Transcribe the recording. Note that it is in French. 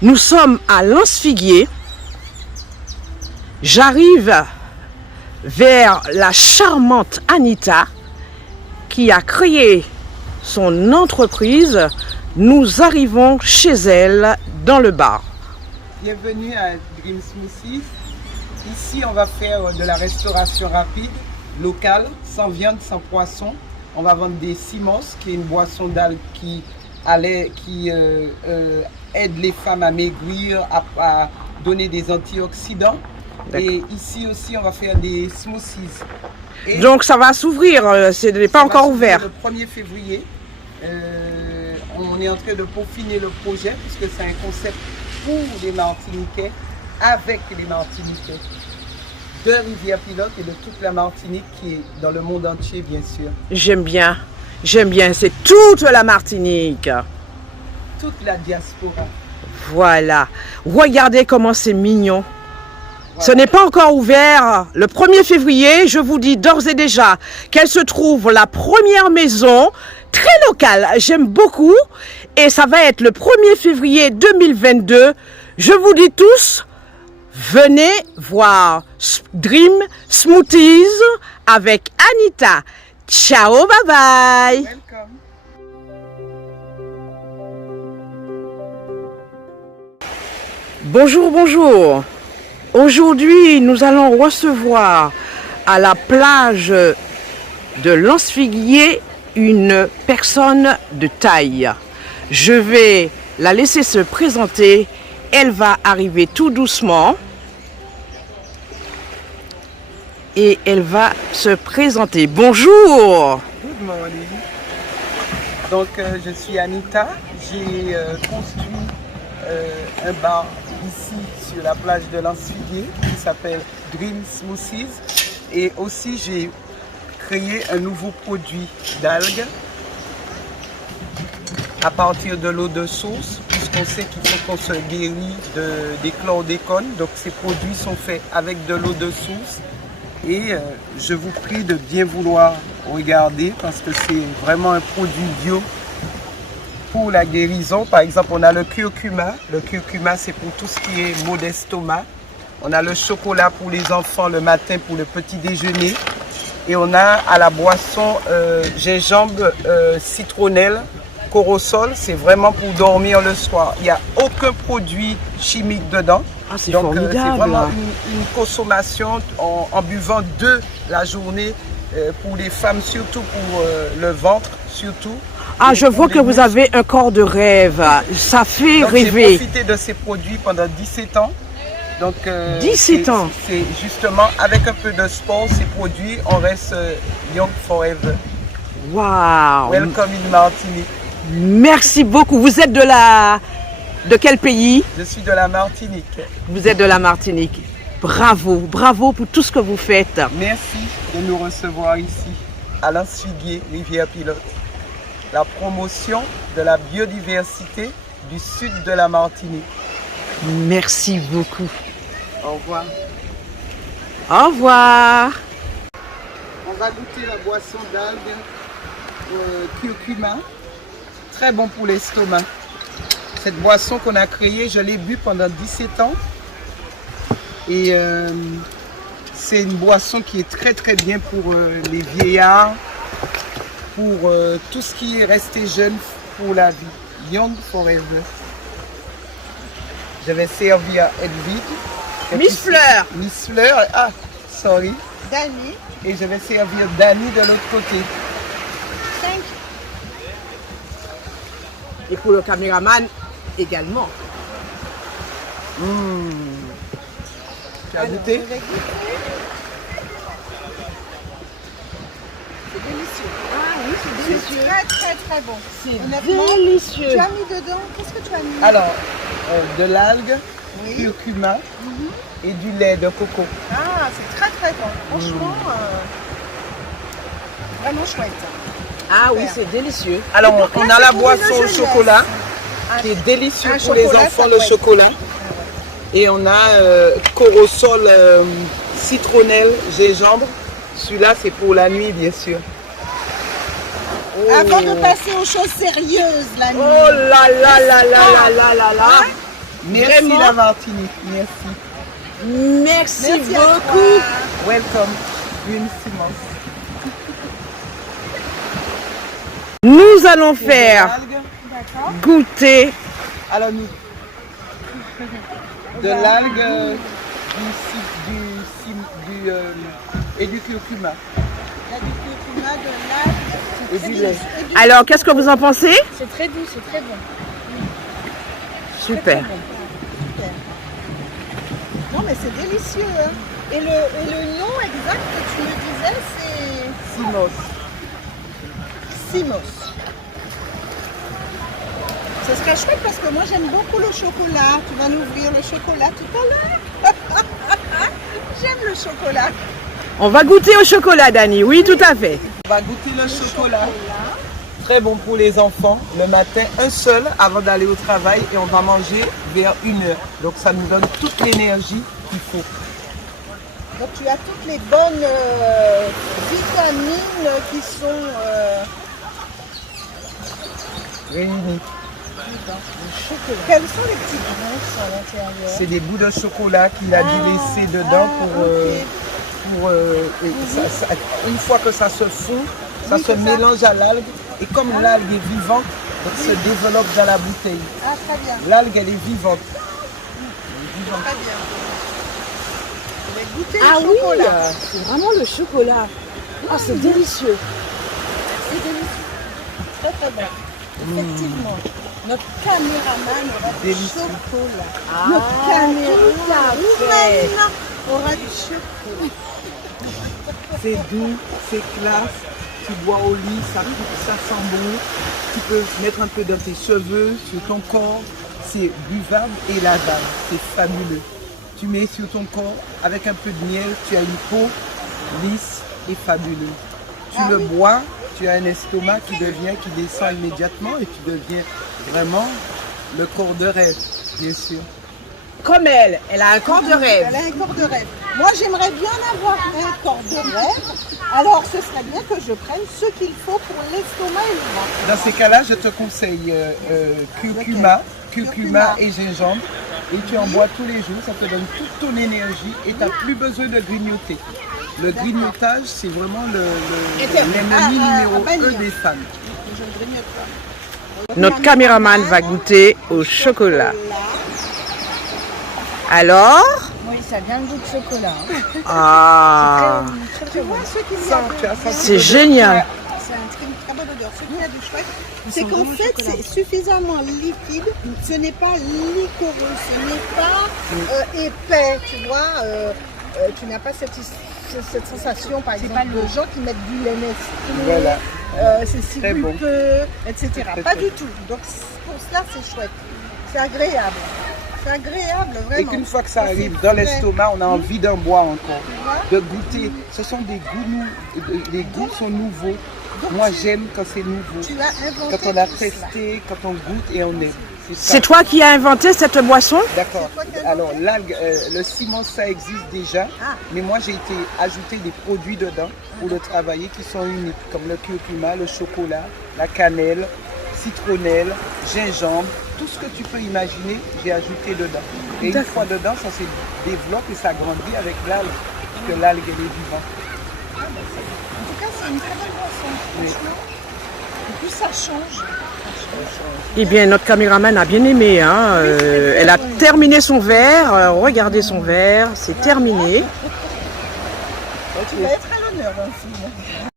Nous sommes à Lance-Figuier. J'arrive vers la charmante Anita qui a créé son entreprise. Nous arrivons chez elle dans le bar. Bienvenue à Dream Smoothies. Ici, on va faire de la restauration rapide, locale, sans viande, sans poisson. On va vendre des Simos, qui est une boisson d'algues qui aide les femmes à maigrir, à donner des antioxydants. Et ici aussi, on va faire des smoothies. Et donc ça va s'ouvrir, ce n'est pas encore ouvert. Le 1er février, on est en train de peaufiner le projet puisque c'est un concept pour les Martiniquais, avec les Martiniquais de Rivière-Pilote et de toute la Martinique qui est dans le monde entier, bien sûr. J'aime bien, c'est toute la Martinique. Toute la diaspora. Voilà, regardez comment c'est mignon. Ce n'est pas encore ouvert. Le 1er février, je vous dis d'ores et déjà qu'elle se trouve la première maison très locale. J'aime beaucoup. Et ça va être le 1er février 2022. Je vous dis tous, venez voir Dream Smoothies avec Anita. Ciao, bye bye. Welcome. Bonjour, bonjour. Aujourd'hui, nous allons recevoir à la plage de Lance-Figuier une personne de taille. Je vais la laisser se présenter. Elle va arriver tout doucement et elle va se présenter. Bonjour. Good morning. Donc, je suis Anita. J'ai construit un bar ici sur la plage de Lance-Figuier qui s'appelle Dream Smoothies. Et aussi, j'ai créé un nouveau produit d'algues à partir de l'eau de source, puisqu'on sait qu'il faut qu'on se guérit des chlordécones. Donc, ces produits sont faits avec de l'eau de source. Et je vous prie de bien vouloir regarder parce que c'est vraiment un produit bio pour la guérison. Par exemple, on a le curcuma. Le curcuma, c'est pour tout ce qui est maux d'estomac. On a le chocolat pour les enfants le matin pour le petit déjeuner. Et on a à la boisson gingembre, citronnelle, corosol. C'est vraiment pour dormir le soir. Il n'y a aucun produit chimique dedans. Ah, c'est donc formidable. C'est vraiment une consommation en buvant de la journée pour les femmes, surtout pour le ventre, surtout. Ah, je vois que vous avez un corps de rêve. Ça fait rêver. J'ai profité de ces produits pendant 17 ans. Donc, 17 ans. C'est justement avec un peu de sport, ces produits, on reste young forever. Waouh. Welcome in Martinique. Merci beaucoup. Vous êtes de quel pays? Je suis de la Martinique. Vous êtes de la Martinique. Bravo, bravo pour tout ce que vous faites. Merci de nous recevoir ici, à Lance-Figuier, Rivière-Pilote. La promotion de la biodiversité du sud de la Martinique. Merci beaucoup. Au revoir. Au revoir. On va goûter la boisson d'algues curcuma. Très bon pour l'estomac. Cette boisson qu'on a créée, je l'ai bu pendant 17 ans. Et c'est une boisson qui est très très bien pour les vieillards, pour tout ce qui est resté jeune pour la vie. Young forever. Je vais servir à Edwige. Miss Fleur. Miss Fleur. Ah, sorry. Dani. Et je vais servir Dani de l'autre côté. 5. Et pour le caméraman également. Tu as goûté? C'est délicieux. Ah oui, c'est délicieux. Très très très bon. C'est délicieux. Tu as mis dedans, qu'est-ce que tu as mis? Alors, de l'algue, Oui. curcuma et du lait de coco. Ah, c'est très très bon. Franchement, vraiment chouette. Ah oui, c'est délicieux. Alors, donc là, on a c'est la pour boisson une au jeunesse. chocolat qui est délicieux un pour les chocolat, enfants, ça le doit être. chocolat. Et on a corosol citronnelle, gingembre. Celui-là, c'est pour la nuit, bien sûr. Avant de passer aux choses sérieuses la nuit. Oh là là là là là là là là. Merci Vraiment. la Martinique, merci. Merci, Merci à beaucoup. toi. Welcome, une Simos. Nous allons faire D'accord. goûter. Alors nous, de l'algue, et du curcuma. Il y a du curcuma, de l'algue. Et du lait. Alors, qu'est-ce que vous en pensez? C'est très doux, c'est très bon. Super. Non, mais c'est délicieux. Hein. Et le nom exact que tu me disais, c'est Simos. Simos. Ce serait chouette parce que moi j'aime beaucoup le chocolat. Tu vas nous ouvrir le chocolat tout à l'heure. J'aime le chocolat. On va goûter au chocolat, Dani. Oui, tout à fait. On va goûter le chocolat. Très bon pour les enfants. Le matin, un seul avant d'aller au travail et on va manger vers 1h. Donc ça nous donne toute l'énergie qu'il faut. Donc tu as toutes les bonnes vitamines qui sont Réunis. Quels sont les petits grains à l'intérieur? C'est des bouts de chocolat qu'il a dû laisser dedans et une fois que ça se fond, ça Oui, se c'est ça. mélange à l'algue. Et comme l'algue est vivante, elle se développe dans la bouteille. Ah, très bien, L'algue, elle est vivante. très bien. Je vais goûter Ah le oui, chocolat. c'est vraiment le chocolat. Ah, c'est délicieux. C'est délicieux. Très très bon. Effectivement, notre caméraman aura du Délicieux. chocolat. Notre caméraman aura du chocolat. C'est doux, c'est classe. Tu bois au lit, ça sent bon. Tu peux mettre un peu dans tes cheveux, sur ton corps. C'est buvable et lavable. C'est fabuleux. Tu mets sur ton corps avec un peu de miel. Tu as une peau lisse et fabuleuse. Tu le bois, tu as un estomac qui descend immédiatement et tu deviens vraiment le corps de rêve, bien sûr. Comme elle a un corps de rêve. Elle a un corps de rêve. Moi, j'aimerais bien avoir un corps de rêve. Alors, ce serait bien que je prenne ce qu'il faut pour l'estomac et le ventre. Dans ces cas-là, je te conseille curcuma Curcuma. et gingembre. Et tu en bois tous les jours, ça te donne toute ton énergie et tu n'as plus besoin de grignoter. Le grignotage, c'est vraiment l'ennemi numéro 1 des femmes. Je ne grignote pas. Notre caméraman va goûter au chocolat. Alors? Oui, ça a bien le goût de chocolat. Hein. Ah, Très, très Tu bon. vois, ce qu'il y Ça, a tu as senti c'est le- génial. C'est une très bonne odeur. Ce qu'il y a du chouette, c'est qu'en fait, c'est suffisamment liquide. Ce n'est pas liquoreux, ce n'est pas épais. Tu vois, tu n'as pas cette sensation, par exemple, de gens qui mettent du lait Nestlé, Voilà. c'est Très bon. sirupeux, etc. Très, Pas très du tout. Donc, pour cela, c'est chouette. C'est agréable. C'est agréable, Et vraiment. qu'une fois que ça C'est arrive dans frais. l'estomac, on a envie d'en boire encore, vois de goûter. Ce sont des goûts, les goûts sont nouveaux. Donc, Moi, j'aime quand c'est nouveau. Tu as inventé Quand on a tout cela. testé, quand on goûte et on aime. ça. C'est toi qui as inventé cette boisson? D'accord. C'est toi qui as Alors, inventé l'algue, le ciment, ça existe déjà. Ah. Mais moi, j'ai été ajouter des produits dedans pour le travailler qui sont uniques, comme le curcuma, le chocolat, la cannelle, citronnelle, gingembre. Tout ce que tu peux imaginer, j'ai ajouté dedans. Et une D'accord. fois dedans, ça se développe et ça grandit avec l'algue. Parce que l'algue, elle est vivante. En tout cas, c'est une très bonne boisson. Oui. Franchement. Et puis, ça change. Eh bien, notre caméraman a bien aimé. Hein. Elle a terminé son verre. Regardez son verre, c'est terminé. Tu vas être à l'honneur, hein, Phil.